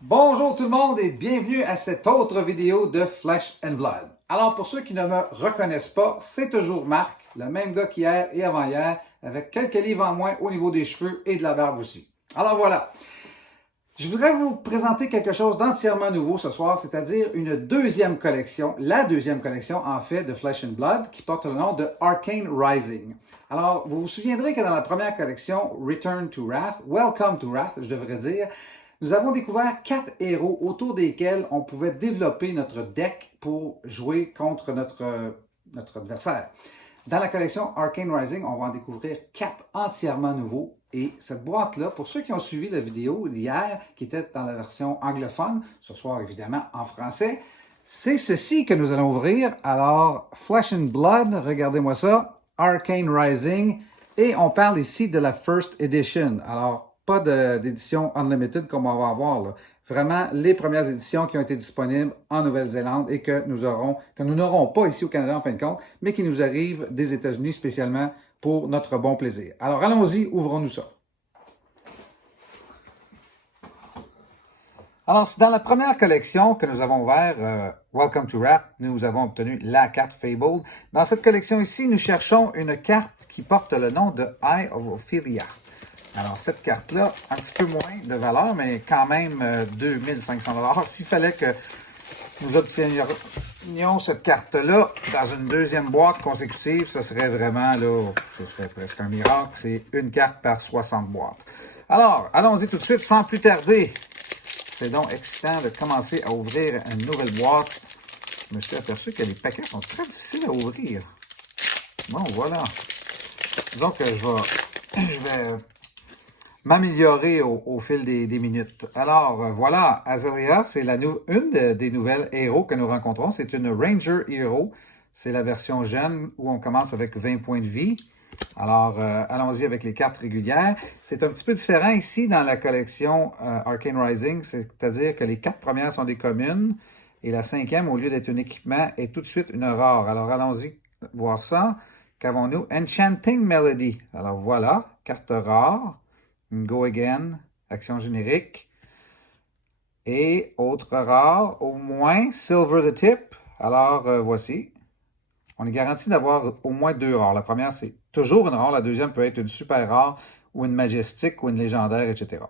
Bonjour tout le monde et bienvenue à cette autre vidéo de Flesh and Blood. Alors pour ceux qui ne me reconnaissent pas, c'est toujours Marc, le même gars qu'hier et avant-hier, avec quelques livres en moins au niveau des cheveux et de la barbe aussi. Alors voilà, je voudrais vous présenter quelque chose d'entièrement nouveau ce soir, c'est-à-dire une deuxième collection, la deuxième collection en fait de Flesh and Blood qui porte le nom de Arcane Rising. Alors vous vous souviendrez que dans la première collection, Return to Wrath, Welcome to Wrath je devrais dire, nous avons découvert 4 héros autour desquels on pouvait développer notre deck pour jouer contre notre adversaire. Dans la collection Arcane Rising, on va en découvrir 4 entièrement nouveaux. Et cette boîte-là, pour ceux qui ont suivi la vidéo d'hier, qui était dans la version anglophone, ce soir évidemment en français, c'est ceci que nous allons ouvrir. Alors, Flesh and Blood, regardez-moi ça, Arcane Rising, et on parle ici de la First Edition. Alors, pas d'édition Unlimited comme on va avoir là. Vraiment, les premières éditions qui ont été disponibles en Nouvelle-Zélande et que nous n'aurons pas ici au Canada en fin de compte, mais qui nous arrivent des États-Unis spécialement pour notre bon plaisir. Alors, allons-y, ouvrons-nous ça. Alors, c'est dans la première collection que nous avons ouvert, Welcome to Wrath, nous avons obtenu la carte Fabled. Dans cette collection ici, nous cherchons une carte qui porte le nom de Eye of Ophelia. Alors, cette carte-là, un petit peu moins de valeur, mais quand même 2500 $. S'il fallait que nous obtenions cette carte-là dans une deuxième boîte consécutive, ce serait vraiment, là, ce serait presque un miracle. C'est une carte par 60 boîtes. Alors, allons-y tout de suite, sans plus tarder. C'est donc excitant de commencer à ouvrir une nouvelle boîte. Je me suis aperçu que les paquets sont très difficiles à ouvrir. Bon, voilà. Disons que je vais m'améliorer au fil des minutes. Alors, voilà, Azalea, c'est une des nouvelles héros que nous rencontrons. C'est une Ranger Hero. C'est la version jeune où on commence avec 20 points de vie. Alors, allons-y avec les cartes régulières. C'est un petit peu différent ici dans la collection Arcane Rising, c'est-à-dire que les 4 premières sont des communes et la 5e, au lieu d'être un équipement, est tout de suite une rare. Alors, allons-y voir ça. Qu'avons-nous? Enchanting Melody. Alors, voilà, carte rare. Go Again, action générique. Et autre rare, au moins, Silver the Tip. Alors, voici. On est garanti d'avoir au moins 2 rares. La première, c'est toujours une rare. La deuxième peut être une super rare ou une majestique ou une légendaire, etc.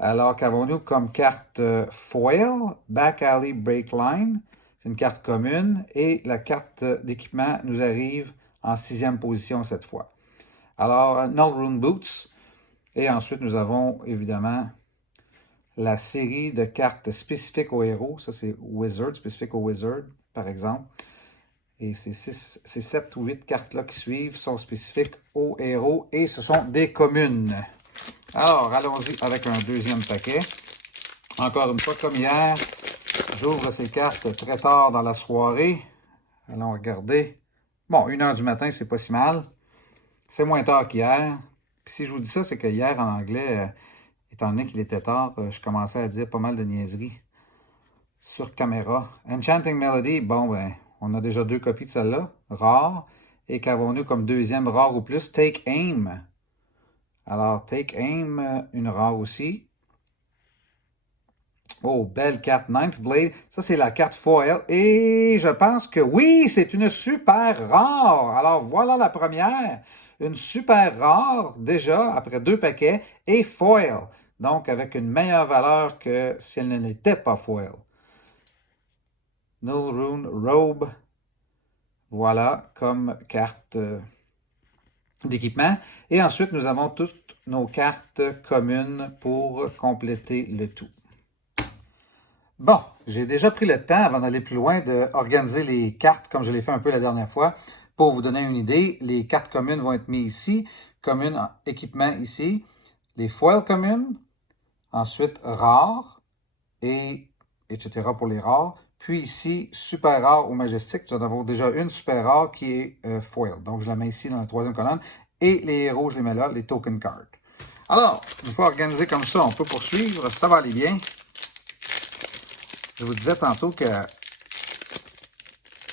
Alors, qu'avons-nous comme carte foil? Back Alley Break Line. C'est une carte commune. Et la carte d'équipement nous arrive en 6e position cette fois. Alors, Null Rune Boots. Et ensuite, nous avons évidemment la série de cartes spécifiques aux héros. Ça, c'est Wizard, spécifique aux Wizard, par exemple. Et ces 7 ou 8 cartes-là qui suivent sont spécifiques aux héros et ce sont des communes. Alors, allons-y avec un deuxième paquet. Encore une fois, comme hier, j'ouvre ces cartes très tard dans la soirée. Allons regarder. Bon, 1h du matin, c'est pas si mal. C'est moins tard qu'hier. Puis si je vous dis ça, c'est que hier, en anglais, étant donné qu'il était tard, je commençais à dire pas mal de niaiseries sur caméra. Enchanting Melody, bon, ben, on a déjà 2 copies de celle-là, rare. Et qu'avons-nous comme deuxième rare ou plus? Take Aim. Alors, Take Aim, une rare aussi. Oh, belle carte, Ninth Blade. Ça, c'est la carte foil. Et je pense que oui, c'est une super rare. Alors, voilà la première. Une super rare, déjà, après 2 paquets, et foil. Donc, avec une meilleure valeur que si elle n'était pas foil. Null Rune Robe. Voilà, comme carte d'équipement. Et ensuite, nous avons toutes nos cartes communes pour compléter le tout. Bon, j'ai déjà pris le temps, avant d'aller plus loin, d'organiser les cartes comme je l'ai fait un peu la dernière fois. Pour vous donner une idée, les cartes communes vont être mises ici, communes en équipement ici, les foils communes, ensuite rares, et etc. pour les rares. Puis ici, super rare ou majestique, nous en avons déjà une super rare qui est foil. Donc je la mets ici dans la 3e colonne. Et les héros, je les mets là, les token cards. Alors, une fois organisé comme ça, on peut poursuivre, ça va aller bien. Je vous disais tantôt que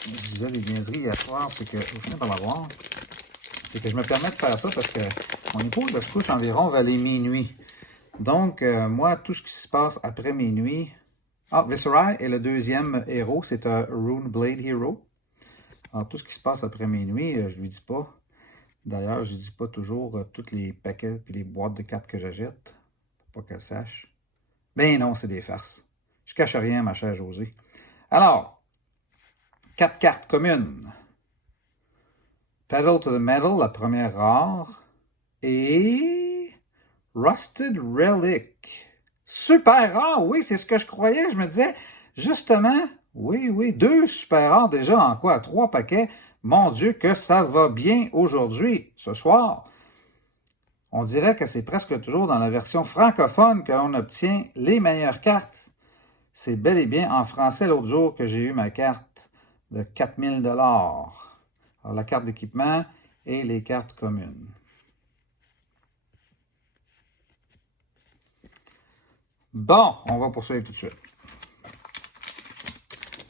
je disais des niaiseries hier soir, c'est que, vous finissez par l'avoir, c'est que je me permets de faire ça parce que mon épouse, elle se couche environ vers les minuit. Donc, moi, tout ce qui se passe après minuit... Ah, Viserai est le deuxième héros, c'est un Runeblade Hero. Alors, tout ce qui se passe après minuit, je lui dis pas. D'ailleurs, je dis pas toujours tous les paquets et les boîtes de cartes que j'achète. Pour pas qu'elle sache. Ben non, c'est des farces. Je cache rien, ma chère Josée. Alors, 4 cartes communes. Pedal to the Metal, la première rare. Et... Rusted Relic. Super rare, oui, c'est ce que je croyais. Je me disais, justement, oui, 2 super rares déjà en quoi? 3 paquets. Mon Dieu, que ça va bien aujourd'hui, ce soir. On dirait que c'est presque toujours dans la version francophone que l'on obtient les meilleures cartes. C'est bel et bien en français l'autre jour que j'ai eu ma carte de 4000 $. Alors, la carte d'équipement et les cartes communes. Bon, on va poursuivre tout de suite.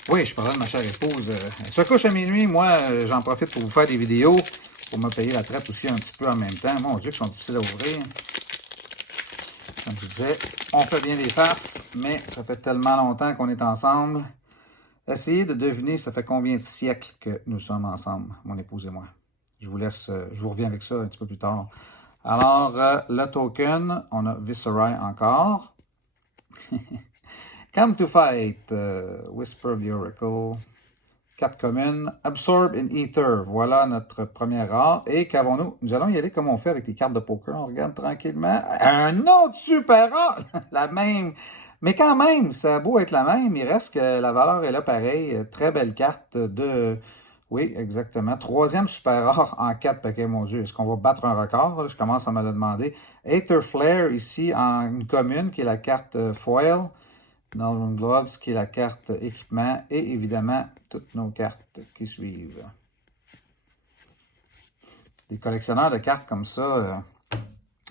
Oui, je parlais de ma chère épouse. Elle se couche à minuit. Moi, j'en profite pour vous faire des vidéos, pour me payer la traite aussi un petit peu en même temps. Mon Dieu, qu'ils sont difficiles à ouvrir. Comme je disais, on fait bien des farces, mais ça fait tellement longtemps qu'on est ensemble. Essayez de deviner, ça fait combien de siècles que nous sommes ensemble, mon épouse et moi. Je vous laisse, je vous reviens avec ça un petit peu plus tard. Alors, le token, on a Viserai encore. Come to Fight, Whisper of the Oracle, carte commune, Absorb in Ether, voilà notre première rare. Et qu'avons-nous? Nous allons y aller comme on fait avec les cartes de poker, on regarde tranquillement. Un autre super rare, la même. Mais quand même, ça a beau être la même, il reste que la valeur est là pareil. Très belle carte de... Oui, exactement. Troisième super rare en 4 paquets, mon Dieu. Est-ce qu'on va battre un record? Je commence à me le demander. Aether Flare, ici, en une commune, qui est la carte foil. Northern Gloves, qui est la carte équipement. Et évidemment, toutes nos cartes qui suivent. Les collectionneurs de cartes comme ça,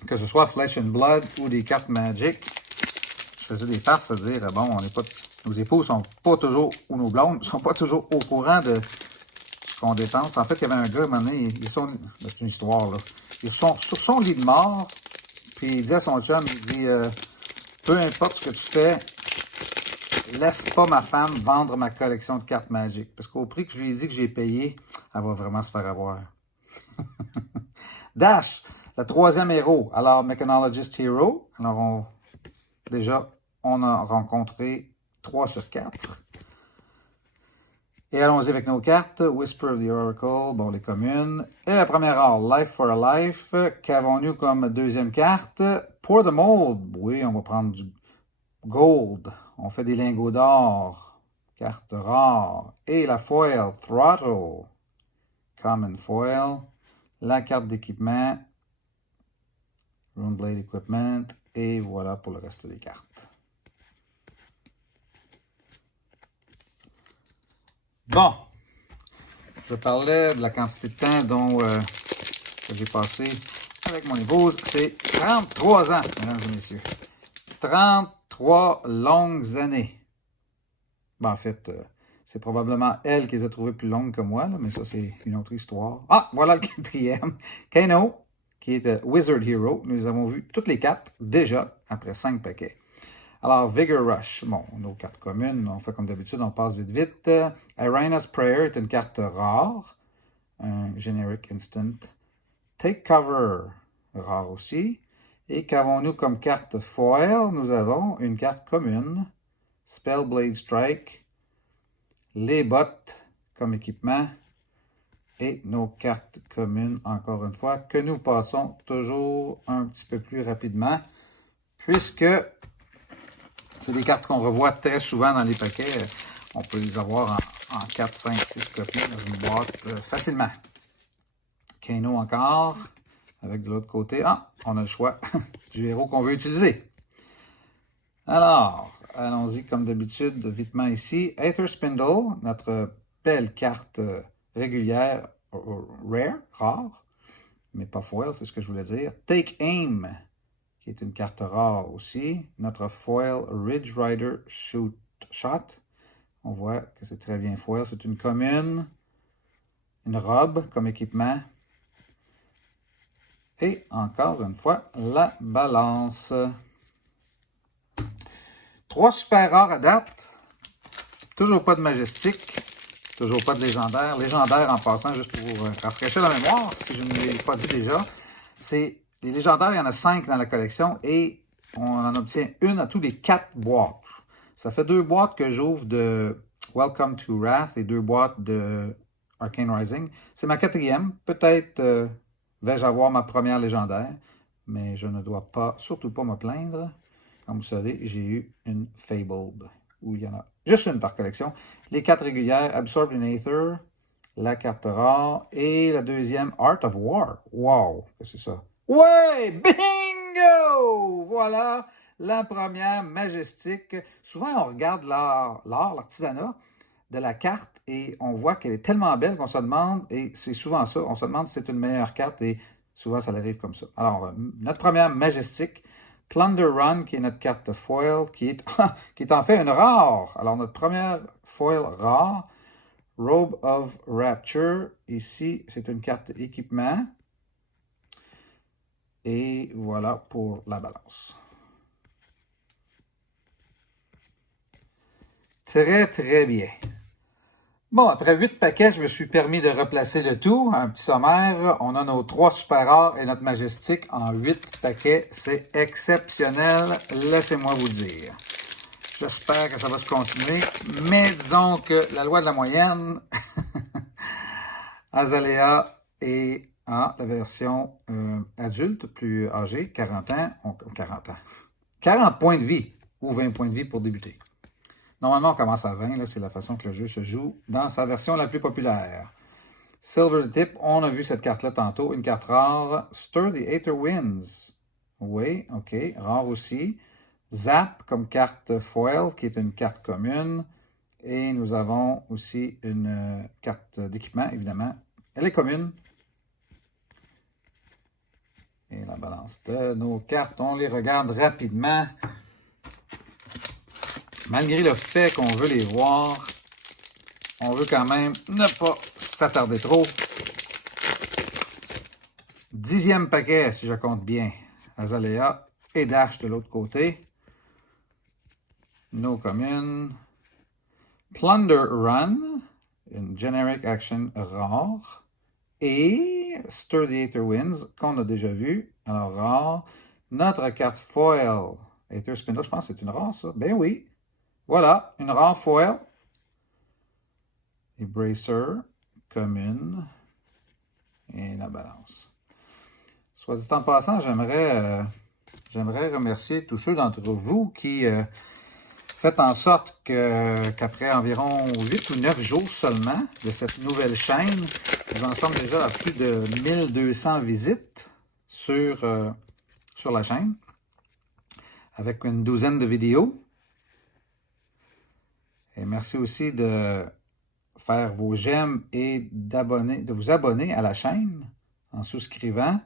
que ce soit Flesh and Blood ou des cartes Magic, je faisais des farces à dire, bon, on n'est pas... Nos époux sont pas toujours, ou nos blondes, sont pas toujours au courant de ce qu'on dépense. En fait, il y avait un gars, à un moment donné, c'est une histoire, là. Ils sont sur son lit de mort, puis il disait à son chum, il dit, peu importe ce que tu fais, laisse pas ma femme vendre ma collection de cartes Magic. Parce qu'au prix que je lui ai dit que j'ai payé, elle va vraiment se faire avoir. Dash, le troisième héros. Alors, Mechanologist Hero. Alors, déjà, on a rencontré 3 sur 4. Et allons-y avec nos cartes. Whisper of the Oracle, bon, les communes. Et la première rare, Life for a Life. Qu'avons-nous comme deuxième carte? Pour the Mold. Oui, on va prendre du Gold. On fait des lingots d'or. Carte rare. Et la foil, Throttle. Common foil. La carte d'équipement. Runeblade Equipment. Et voilà pour le reste des cartes. Bon, je parlais de la quantité de temps que j'ai passé avec mon épouse. C'est 33 ans, mesdames et messieurs. 33 longues années. Ben, en fait, c'est probablement elle qui les a trouvées plus longues que moi, là, mais ça, c'est une autre histoire. Ah, voilà le quatrième. Kano, qui est Wizard Hero. Nous avons vu toutes les 4 déjà après 5 paquets. Alors, Vigor Rush, bon, nos cartes communes, on fait comme d'habitude, on passe vite. Irina's Prayer est une carte rare, un Generic Instant. Take Cover, rare aussi. Et qu'avons-nous comme carte foil? Nous avons une carte commune, Spellblade Strike, les bottes comme équipement, et nos cartes communes, encore une fois, que nous passons toujours un petit peu plus rapidement, puisque... c'est des cartes qu'on revoit très souvent dans les paquets. On peut les avoir en 4, 5, 6 copies dans une boîte facilement. Kano encore, avec de l'autre côté. Ah, on a le choix du héros qu'on veut utiliser. Alors, allons-y comme d'habitude, vitement ici. Aether Spindle, notre belle carte régulière, rare, mais pas foil, c'est ce que je voulais dire. Take Aim, qui est une carte rare aussi. Notre foil Ridge Rider Shot. On voit que c'est très bien foil. C'est une commune, une robe comme équipement. Et encore une fois, la balance. 3 super rares à date. Toujours pas de majestique. Toujours pas de légendaire. Légendaire, en passant, juste pour rafraîchir la mémoire, si je ne l'ai pas dit déjà, c'est les légendaires, il y en a 5 dans la collection et on en obtient une à tous les 4 boîtes. Ça fait 2 boîtes que j'ouvre de Welcome to Wrath et 2 boîtes de Arcane Rising. C'est ma 4e. Peut-être vais-je avoir ma première légendaire, mais je ne dois pas, surtout pas me plaindre. Comme vous savez, j'ai eu une Fabled, où il y en a juste une par collection. Les 4 régulières, Absorb in Aether, la carte rare, et la deuxième, Art of War. Wow, qu'est-ce que c'est ça? Ouais, bingo! Voilà la première majestique. Souvent, on regarde l'art, l'artisanat de la carte et on voit qu'elle est tellement belle qu'on se demande, et c'est souvent ça, on se demande si c'est une meilleure carte et souvent ça arrive comme ça. Alors, notre première majestique, Plunder Run, qui est notre carte foil, qui est en fait une rare. Alors, notre première foil rare, Robe of Rapture, ici, c'est une carte équipement. Et voilà pour la balance. Très, très bien. Bon, après 8 paquets, je me suis permis de replacer le tout. Un petit sommaire. On a nos 3 super rares et notre majestique en 8 paquets. C'est exceptionnel, laissez-moi vous dire. J'espère que ça va se continuer. Mais disons que la loi de la moyenne, Azalea est la version adulte, plus âgée, 40 ans. 40 points de vie ou 20 points de vie pour débuter. Normalement, on commence à 20. C'est la façon que le jeu se joue dans sa version la plus populaire. Silver Tip, on a vu cette carte-là tantôt. Une carte rare. Stir the Aether Winds. Oui, OK. Rare aussi. Zap comme carte foil, qui est une carte commune. Et nous avons aussi une carte d'équipement, évidemment. Elle est commune. Et la balance de nos cartes, on les regarde rapidement. Malgré le fait qu'on veut les voir, on veut quand même ne pas s'attarder trop. 10e paquet, si je compte bien. Azalea et Dash de l'autre côté. Nos communes. Plunder Run, une Generic Action rare. Et Stir the Aether Winds, qu'on a déjà vu. Alors, rare. Notre carte foil, Aether Spindle, je pense que c'est une rare, ça. Ben oui. Voilà, une rare foil. Et Bracer, commune. Et la balance. Soit dit en passant, j'aimerais remercier tous ceux d'entre vous qui faites en sorte qu'après environ 8 ou 9 jours seulement de cette nouvelle chaîne, nous en sommes déjà à plus de 1200 visites sur la chaîne, avec une douzaine de vidéos. Et merci aussi de faire vos j'aime et de vous abonner à la chaîne en souscrivant.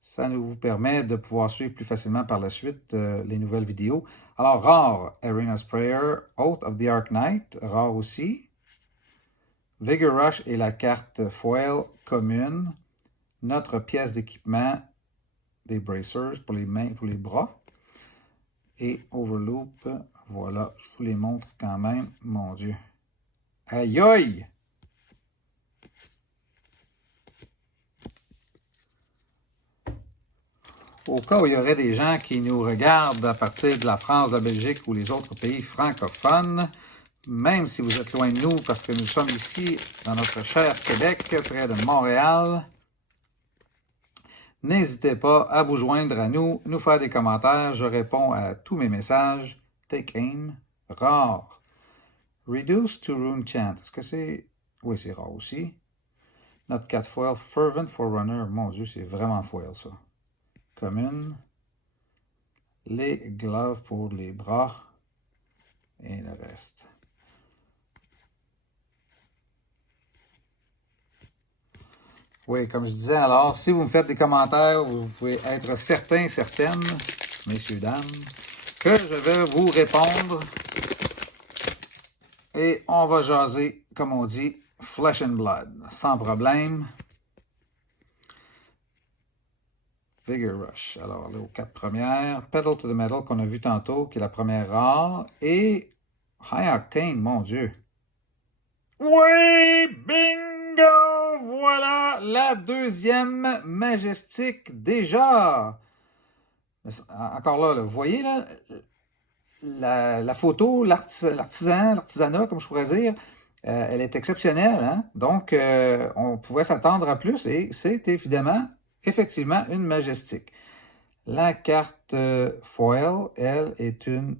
Ça nous vous permet de pouvoir suivre plus facilement par la suite les nouvelles vidéos. Alors, rare, Arena's Prayer, Oath of the Arc Knight, rare aussi. Vigor Rush est la carte foil commune. Notre pièce d'équipement des bracers pour les mains, pour les bras. Et Overloop, voilà, je vous les montre quand même, mon Dieu. Aïe aïe! Au cas où il y aurait des gens qui nous regardent à partir de la France, de la Belgique ou les autres pays francophones, même si vous êtes loin de nous, parce que nous sommes ici dans notre cher Québec, près de Montréal, n'hésitez pas à vous joindre à nous, nous faire des commentaires. Je réponds à tous mes messages. Take aim, rare. Reduce to Rune Chant. Est-ce que c'est... Oui, c'est rare aussi. Notre 4 foil, Fervent Forerunner. Mon Dieu, c'est vraiment foil, ça. Commune. Les gloves pour les bras. Et le reste. Oui, comme je disais, alors, si vous me faites des commentaires, vous pouvez être certains, certaines, messieurs, dames, que je vais vous répondre. Et on va jaser, comme on dit, flesh and blood, sans problème. Vigor Rush. Alors, là, aux 4 premières. Pedal to the Metal, qu'on a vu tantôt, qui est la première rare. Et High Octane, mon Dieu. Oui, bingo! Voilà la deuxième Majestic déjà. Encore là, vous voyez là, la photo, l'artisanat, comme je pourrais dire, elle est exceptionnelle. Hein? Donc, on pouvait s'attendre à plus et c'est évidemment, effectivement, une Majestic. La carte foil, elle, est une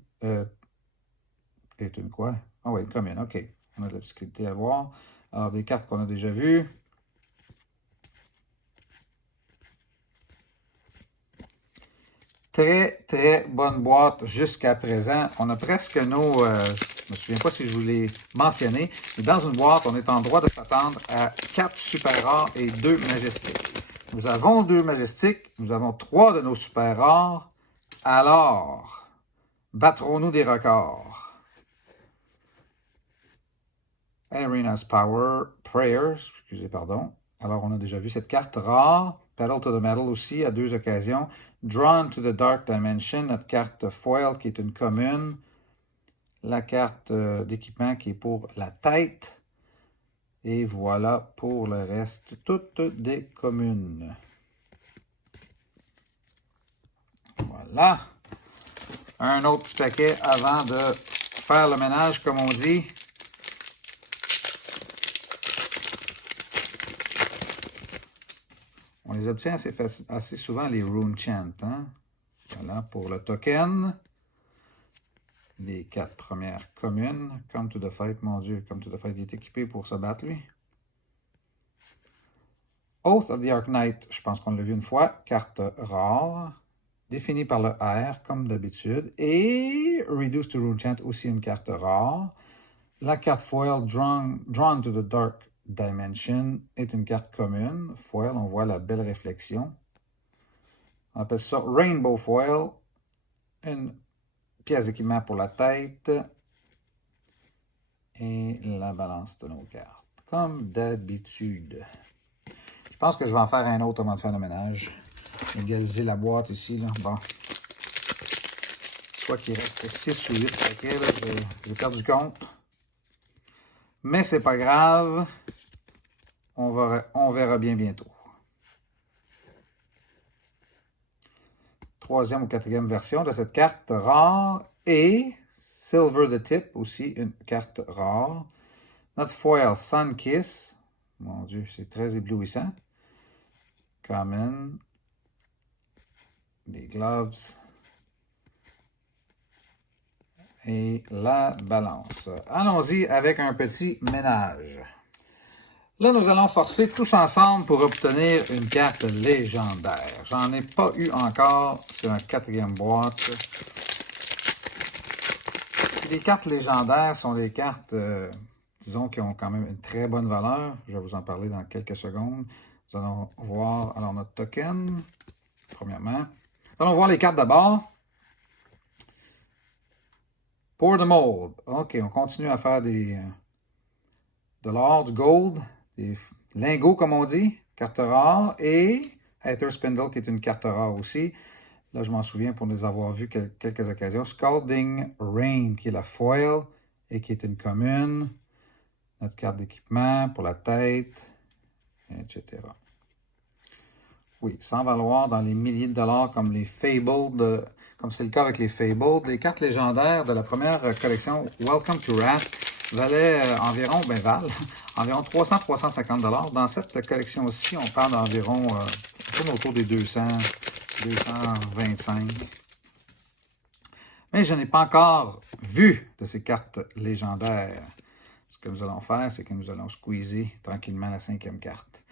quoi? Ah oui, une commune, OK. On a de la difficulté à voir. Alors, des cartes qu'on a déjà vues. Très, très bonne boîte jusqu'à présent. On a presque nos... je ne me souviens pas si je vous l'ai mentionné, mais dans une boîte, on est en droit de s'attendre à 4 super rares et 2 majestiques. Nous avons 2 majestiques, nous avons 3 de nos super rares. Alors, battrons-nous des records? Arena's Power, Prayers, excusez, pardon. Alors, on a déjà vu cette carte rare. Pedal to the Metal aussi, à 2 occasions. Drawn to the Dark Dimension, notre carte foil qui est une commune. La carte d'équipement qui est pour la tête. Et voilà pour le reste, toutes des communes. Voilà. Un autre petit paquet avant de faire le ménage, comme on dit. On les obtient assez souvent, les Rune Chant. Hein? Voilà pour le token. Les 4 premières communes. Come to the Fight, mon Dieu. Come to the Fight, il est équipé pour se battre, lui. Oath of the Arknight, je pense qu'on l'a vu une fois. Carte rare. Définie par le R, comme d'habitude. Et Reduce to Rune Chant, aussi une carte rare. La carte foil, Drawn to the Dark Dimension, est une carte commune. Foil, on voit la belle réflexion. On appelle ça Rainbow Foil. Une pièce d'équipement pour la tête. Et la balance de nos cartes. Comme d'habitude. Je pense que je vais en faire un autre avant de faire le ménage. Égaliser la boîte ici. Là. Bon. Soit qu'il reste 6 ou 8 paquets. J'ai perdu compte. Mais c'est pas grave. On verra bien bientôt. Troisième ou quatrième version de cette carte rare. Et Silver the Tip, aussi une carte rare. Notre foil Sun Kiss. Mon Dieu, c'est très éblouissant. Common. Des gloves. Et la balance. Allons-y avec un petit ménage. Là, nous allons forcer tous ensemble pour obtenir une carte légendaire. J'en ai pas eu encore. C'est la 4e boîte. Les cartes légendaires sont des cartes, disons, qui ont quand même une très bonne valeur. Je vais vous en parler dans quelques secondes. Nous allons voir, alors, notre token, premièrement. Nous allons voir les cartes d'abord. Pour the mold. OK, on continue à faire de l'or, du gold, des lingots, comme on dit, carte rare, et Aether Spindle, qui est une carte rare aussi. Là, je m'en souviens pour les avoir vus quelques occasions. Scalding Rain, qui est la foil, et qui est une commune. Notre carte d'équipement pour la tête, etc. Oui, sans valoir dans les milliers de dollars comme les Fabled, comme c'est le cas avec les Fabled. Les cartes légendaires de la première collection Welcome to Wrath valaient environ 300-350 dollars. Dans cette collection-ci, on parle d'environ autour des 200, 225. Mais je n'ai pas encore vu de ces cartes légendaires. Ce que nous allons faire, c'est que nous allons squeezer tranquillement la 5e carte.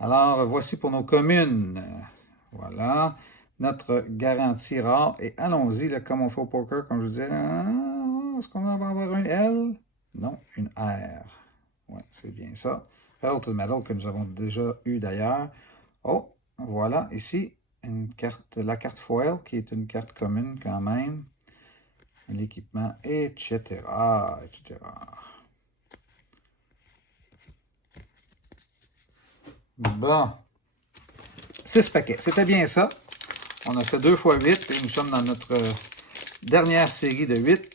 Alors, voici pour nos communes. Voilà. Notre garantie rare. Et allons-y, comme on fait au poker, comme je vous disais. Est-ce qu'on va avoir une L? Non, une R. Oui, c'est bien ça. Pedal to the Metal que nous avons déjà eu d'ailleurs. Oh, voilà, ici, la carte foil qui est une carte commune quand même. L'équipement, etc., etc. Bon. 6 paquets. C'était bien ça. On a fait 2 x 8 et nous sommes dans notre dernière série de 8.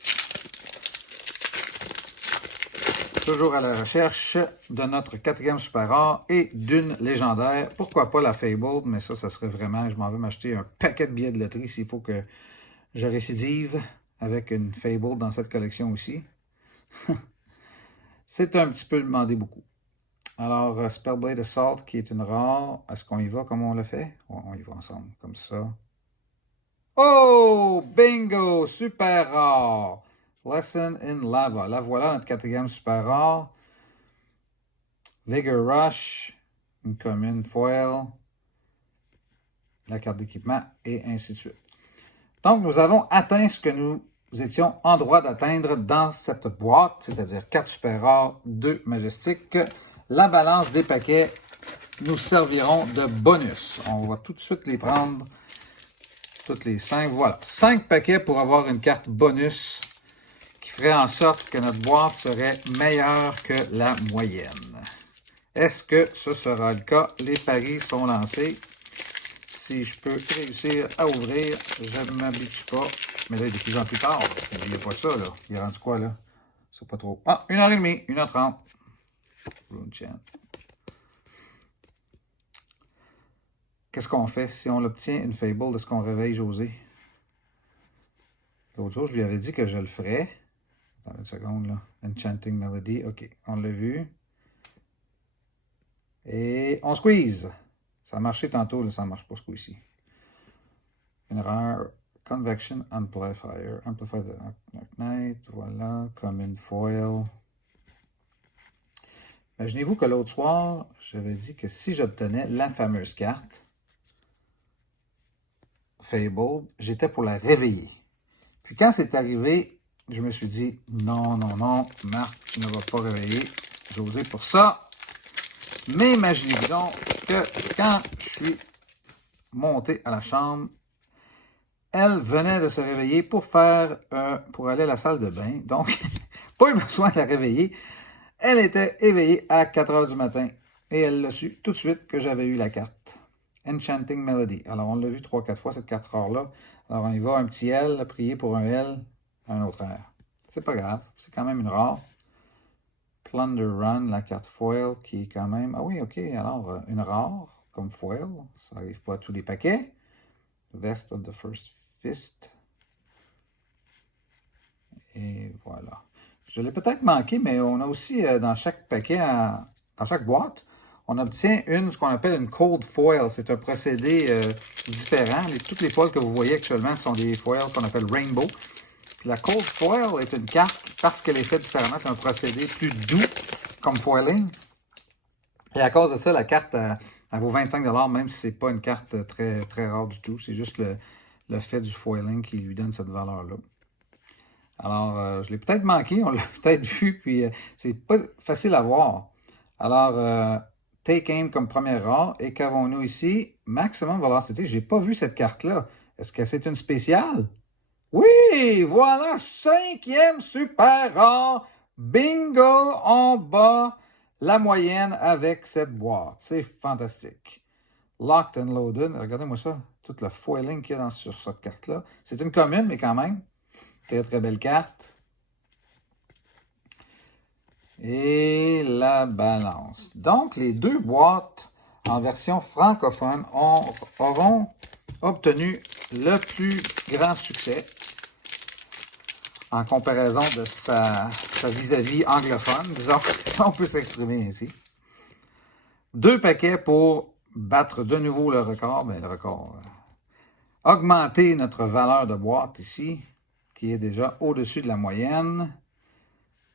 Toujours à la recherche de notre 4e super rare et d'une légendaire. Pourquoi pas la Fabled, mais ça serait vraiment... Je m'en vais m'acheter un paquet de billets de loterie s'il faut que je récidive avec une Fabled dans cette collection aussi. C'est un petit peu demandé beaucoup. Alors, Spellblade Assault, qui est une rare. Est-ce qu'on y va comme on l'a fait? Ouais, on y va ensemble, comme ça. Oh! Bingo! Super rare! Lesson in Lava. La voilà, notre 4e super rare. Vigor Rush. Une commune foil. La carte d'équipement, et ainsi de suite. Donc, nous avons atteint ce que nous étions en droit d'atteindre dans cette boîte, c'est-à-dire 4 super rares, 2 majestiques. La balance des paquets nous serviront de bonus. On va tout de suite les prendre, toutes les 5. Voilà, 5 paquets pour avoir une carte bonus qui ferait en sorte que notre boîte serait meilleure que la moyenne. Est-ce que ce sera le cas? Les paris sont lancés. Si je peux réussir à ouvrir, je ne m'habitue pas. Mais là, de plus en plus tard. Il n'y a pas ça, là. Il est rendu quoi, là? C'est pas trop. Ah, 1h30, 1h30. Qu'est-ce qu'on fait si on obtient une Fable? Est-ce qu'on réveille José? L'autre jour, je lui avais dit que je le ferais. Attends une seconde, là. Enchanting Melody. OK, on l'a vu. Et on squeeze. Ça a marché tantôt, là, ça ne marche pas ce coup-ci. Une rare Convection Amplifier. Amplify the Dark Knight. Voilà. Common Foil. Imaginez-vous que l'autre soir, j'avais dit que si j'obtenais la fameuse carte Fable, j'étais pour la réveiller. Puis quand c'est arrivé, je me suis dit, non, non, non, Marc, tu ne vas pas réveiller José pour ça. Mais imaginez-vous donc que quand je suis monté à la chambre, elle venait de se réveiller pour aller à la salle de bain. Donc, pas eu besoin de la réveiller. Elle était éveillée à 4 heures du matin. Et elle l'a su tout de suite que j'avais eu la carte. Enchanting Melody. Alors, on l'a vu 3-4 fois, cette 4 heures-là. Alors, on y va, un petit L, prier pour un L, un autre R. C'est pas grave, c'est quand même une rare. Plunder Run, la carte foil qui est quand même... Ah oui, OK, alors une rare comme foil, ça n'arrive pas à tous les paquets. Vest of the First Fist. Et voilà. Je l'ai peut-être manqué, mais on a aussi dans chaque paquet, dans chaque boîte, on obtient ce qu'on appelle une cold foil. C'est un procédé différent. Toutes les foils que vous voyez actuellement sont des foils qu'on appelle rainbow. Puis la cold foil est une carte, parce qu'elle est faite différemment, c'est un procédé plus doux comme foiling. Et à cause de ça, la carte, elle vaut 25 $, même si ce n'est pas une carte très, très rare du tout. C'est juste le fait du foiling qui lui donne cette valeur-là. Alors, je l'ai peut-être manqué, on l'a peut-être vu, puis c'est pas facile à voir. Alors, Take Aim comme première rare. Et qu'avons-nous ici? Maximum Velocity. Je n'ai pas vu cette carte-là. Est-ce que c'est une spéciale? Oui, voilà, 5e super rare. Bingo en bas, la moyenne avec cette boîte. C'est fantastique. Locked and Loaded. Regardez-moi ça, tout le foiling qu'il y a sur cette carte-là. C'est une commune, mais quand même. Très, très belle carte. Et la balance. Donc, les 2 boîtes en version francophone auront obtenu le plus grand succès en comparaison de sa vis-à-vis anglophone. Disons, on peut s'exprimer ainsi. 2 paquets pour battre de nouveau le record. Bien, le record. Augmenter notre valeur de boîte ici, qui est déjà au-dessus de la moyenne.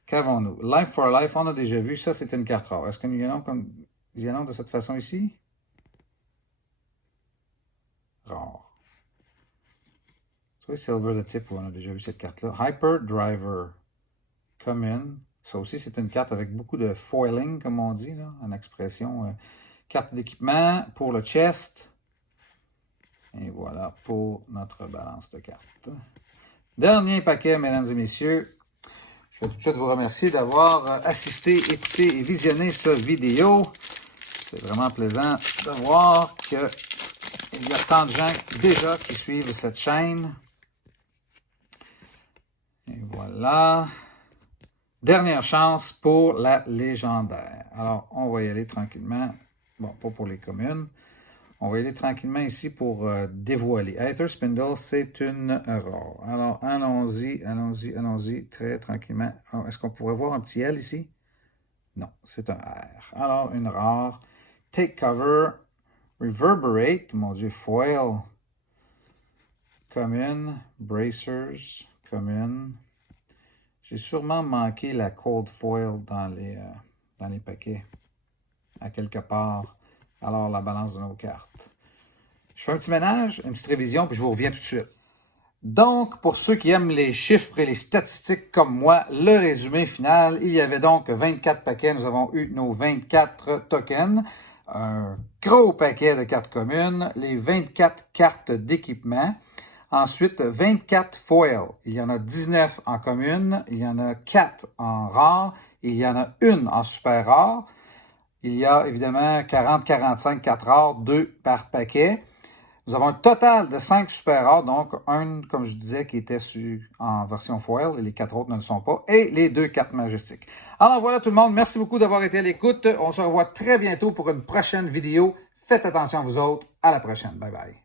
Qu'avons-nous? Life for Life, on a déjà vu. Ça, c'est une carte rare. Est-ce que nous y allons de cette façon ici? Rare. Soit Silver the Tip, on a déjà vu cette carte-là. Hyper Driver. Commune. Ça aussi, c'est une carte avec beaucoup de foiling, comme on dit, là, en expression. Carte d'équipement pour le chest. Et voilà pour notre balance de cartes. Dernier paquet, mesdames et messieurs. Je vais tout de suite vous remercier d'avoir assisté, écouté et visionné cette vidéo. C'est vraiment plaisant de voir que il y a tant de gens déjà qui suivent cette chaîne. Et voilà. Dernière chance pour la légendaire. Alors, on va y aller tranquillement. Bon, pas pour les communes. On va y aller tranquillement ici pour dévoiler. Aether Spindle, c'est une rare. Alors, allons-y, très tranquillement. Oh, est-ce qu'on pourrait voir un petit L ici? Non, c'est un R. Alors, une rare. Take Cover, Reverberate, mon Dieu, Foil, commune, Bracers, commune. J'ai sûrement manqué la Cold Foil dans les paquets, à quelque part. Alors, la balance de nos cartes. Je fais un petit ménage, une petite révision, puis je vous reviens tout de suite. Donc, pour ceux qui aiment les chiffres et les statistiques comme moi, le résumé final, il y avait donc 24 paquets. Nous avons eu nos 24 tokens, un gros paquet de cartes communes, les 24 cartes d'équipement. Ensuite, 24 foils. Il y en a 19 en commune, il y en a 4 en rare, et il y en a une en super rare. Il y a évidemment 40-45 cartes rares, 2 par paquet. Nous avons un total de 5 super rares, donc un, comme je disais, qui était en version foil, et les 4 autres ne le sont pas, et les 2 cartes majestiques. Alors voilà tout le monde, merci beaucoup d'avoir été à l'écoute. On se revoit très bientôt pour une prochaine vidéo. Faites attention à vous autres. À la prochaine. Bye bye.